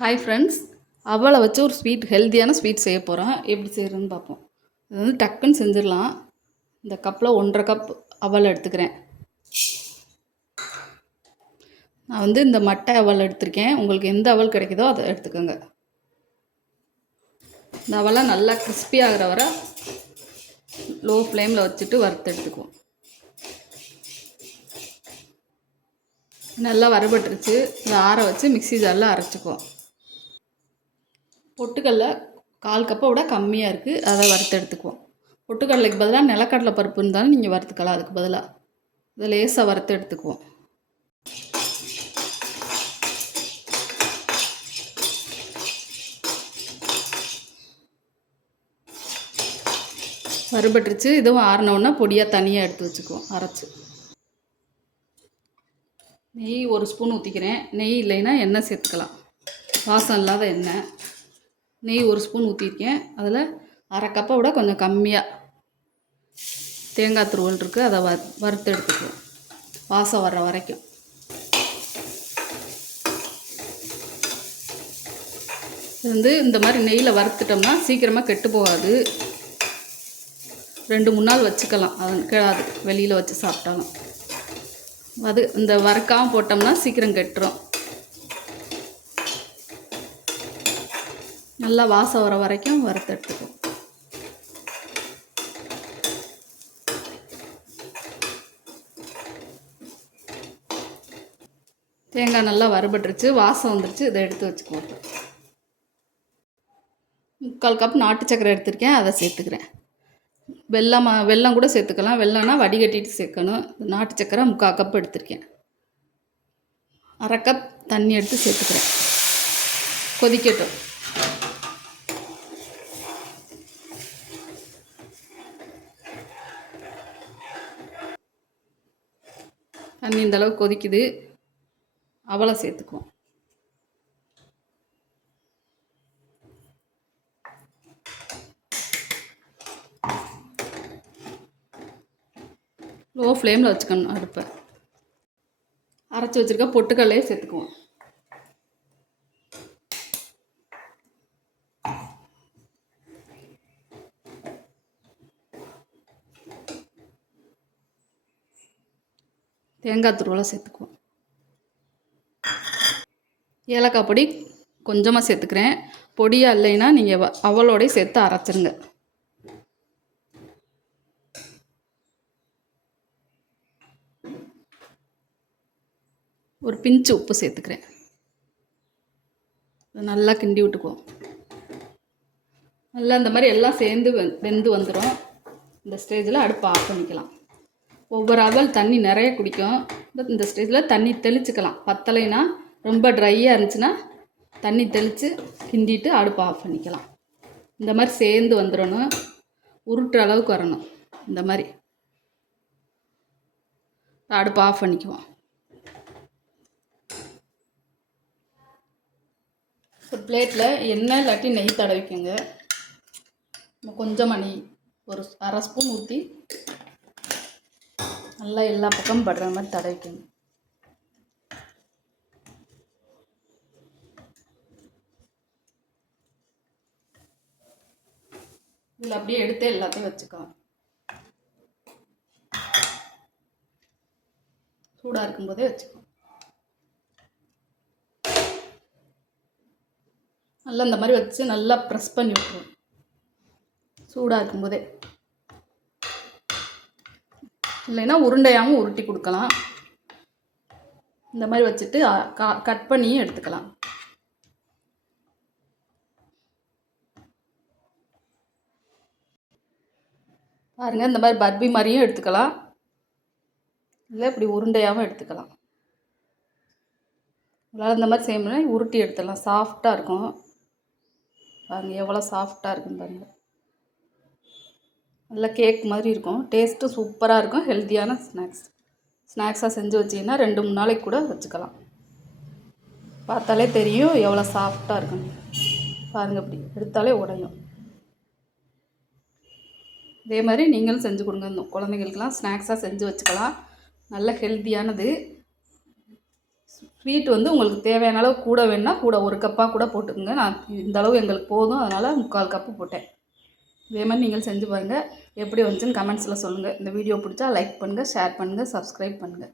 Hi friends அவளை வச்சு ஒரு ஸ்வீட் ஹெல்த்தியான ஸ்வீட் செய்ய போகிறோம் எப்படி செய்கிறதுன்னு பார்ப்போம். இது வந்து டக்குன்னு செஞ்சிடலாம். இந்த கப்பில் ஒன்றரை கப் அவலை எடுத்துக்கிறேன். நான் வந்து இந்த மட்டை அவல் எடுத்திருக்கேன். உங்களுக்கு எந்த அவல் கிடைக்குதோ அதை எடுத்துக்கோங்க. இந்த அவலை நல்லா கிறிஸ்பி ஆகிற வரை லோ ஃப்ளேமில் வச்சுட்டு வறுத்து எடுத்துக்குவோம். நல்லா வரப்பட்டுருச்சு இதை ஆற வச்சு மிக்ஸி ஜாரில் அரைச்சிக்குவோம். பொட்டுக்கடல கால் கப்பை விட கம்மியாக இருக்குது அதை வறுத்து எடுத்துக்குவோம். பொட்டுக்கடலைக்கு பதிலாக நிலக்கடலை பருப்பு இருந்தாலும் நீங்கள் வறுத்துக்கலாம். அதுக்கு பதிலாக இதை லேசாக வறுத்து எடுத்துக்குவோம். வறுபட்டுருச்சு. இதுவும் ஆறினோன்னா பொடியாக தனியாக எடுத்து வச்சுக்குவோம். அரைச்சி. நெய் ஒரு ஸ்பூன் ஊற்றிக்கிறேன் நெய் இல்லைன்னா எண்ணெய் சேர்த்துக்கலாம். வாசம் இல்லாத எண்ணெய். நெய் ஒரு ஸ்பூன் ஊற்றிருக்கேன் அதில் அரை கப்பை விட கொஞ்சம் கம்மியாக தேங்காய் துருவல் இருக்குது அதை வறு வறுத்து எடுத்துக்குவோம். வாசம் வர்ற வரைக்கும். இது வந்து இந்த மாதிரி நெய்யில் வறுத்துட்டோம்னா சீக்கிரமாக கெட்டு போகாது. ரெண்டு மூணு நாள் வச்சுக்கலாம். அது கெடாது. வெளியில் வச்சு சாப்பிட்டாலும். அது இந்த வறுக்காமல் போட்டோம்னா சீக்கிரம் கெட்டுரும். நல்லா வாசம் வர வரைக்கும் வறுத்தெடுத்துக்கும் தேங்காய் நல்லா வறுபட்டுருச்சு வாசம் வந்துருச்சு இதை எடுத்து வச்சுக்குவோம் முக்கால் கப் நாட்டு சக்கரை எடுத்திருக்கேன் அதை சேர்த்துக்கிறேன். வெள்ளம் வெல்லம் கூட சேர்த்துக்கலாம் வெள்ளம்னா வடிகட்டிட்டு சேர்க்கணும். நாட்டு சக்கரை முக்கால் கப் எடுத்திருக்கேன். அரை கப் தண்ணி எடுத்து சேர்த்துக்கிறேன். கொதிக்கட்டும். தண்ணி இந்த அளவுக்கு கொதிக்குது. அவலை சேர்த்துக்குவோம். லோ ஃப்ளேமில் வச்சுக்கணும் அடுப்பை. அரைச்சி வச்சுருக்க பொட்டுக்கல்லையே சேர்த்துக்குவோம். தேங்காய் துருவெல்லாம் சேர்த்துக்குவோம். ஏலக்காய் பொடி கொஞ்சமாக சேர்த்துக்கிறேன். பொடியாக இல்லைன்னா நீங்கள் அவளோடய சேர்த்து அரைச்சிருங்க. ஒரு பிஞ்சு உப்பு சேர்த்துக்கிறேன். நல்லா கிண்டி விட்டுக்குவோம். நல்லா இந்த மாதிரி எல்லாம் சேர்ந்து வெந்து வந்துடும் இந்த ஸ்டேஜில் அடுப்பை ஆஃப் பண்ணிக்கலாம். ஒவ்வொரு அவல் தண்ணி நிறைய குடிக்கும். இந்த- இந்த ஸ்டேஜில் தண்ணி தெளிச்சுக்கலாம். பத்தலைனா ரொம்ப ட்ரையாக இருந்துச்சுன்னா தண்ணி தெளித்து கிண்டிட்டு அடுப்பு ஆஃப் பண்ணிக்கலாம். இந்த மாதிரி சேர்ந்து வந்துடணும். உருட்டுற அளவுக்கு வரணும். இந்த மாதிரி. அடுப்பு ஆஃப் பண்ணிக்குவோம். ஒரு பிளேட்டில் எண்ணெய் இல்லாட்டி நெய் தடவிக்கோங்க. கொஞ்சமாக நெய் ஒரு அரை ஸ்பூன் ஊற்றி நல்லா எல்லா பக்கமும் படுற மாதிரி தடவிக்கோங்க இதில் அப்படியே எடுத்து எல்லாத்தையும் வச்சுக்கலாம். சூடாக இருக்கும்போதே வச்சுக்கலாம். நல்லா இந்த மாதிரி வச்சு நல்லா ப்ரெஸ் பண்ணி விட்டுருவோம். சூடாக இருக்கும்போதே. இல்லைன்னா உருண்டையாகவும் உருட்டி கொடுக்கலாம். இந்த மாதிரி வச்சுட்டு கா- கட் பண்ணியும் எடுத்துக்கலாம். பாருங்கள் இந்த மாதிரி பர்பி மாதிரியும் எடுத்துக்கலாம். இல்லை இப்படி உருண்டையாகவும் எடுத்துக்கலாம். உங்களால் இந்த மாதிரி செய்ய உருட்டி எடுத்துடலாம். சாஃப்டாக இருக்கும். பாருங்கள் எவ்வளோ சாஃப்டாக இருக்குன்னு பாருங்கள் நல்லா கேக் மாதிரி இருக்கும். டேஸ்ட்டு சூப்பராக இருக்கும். ஹெல்த்தியான ஸ்நாக்ஸ் ஸ்நாக்ஸாக செஞ்சு வச்சிங்கன்னா ரெண்டு மூணு நாளைக்கு கூட வச்சுக்கலாம். பார்த்தாலே தெரியும் எவ்வளோ சாஃப்டாக இருக்குன்னு பாருங்கள் இப்படி. எடுத்தாலே உடையும். இதே மாதிரி நீங்களும் செஞ்சு கொடுங்க. இந்த குழந்தைங்களுக்கெல்லாம் ஸ்நாக்ஸாக செஞ்சு வச்சுக்கலாம். நல்ல ஹெல்த்தியானது ஸ்வீட் வந்து உங்களுக்கு தேவையான அளவு கூட வேணுன்னா கூட ஒரு கப்பாக கூட போட்டுக்கோங்க. நான் இந்த அளவு எங்களுக்கு போதும். அதனால் முக்கால் கப்பு போட்டேன். இதே மாதிரி நீங்கள் செஞ்சு பாருங்கள் எப்படி வந்துச்சுன்னு கமெண்ட்ஸில் சொல்லுங்கள் இந்த வீடியோ பிடிச்சா லைக் பண்ணுங்கள் ஷேர் பண்ணுங்கள் சப்ஸ்கிரைப் பண்ணுங்கள்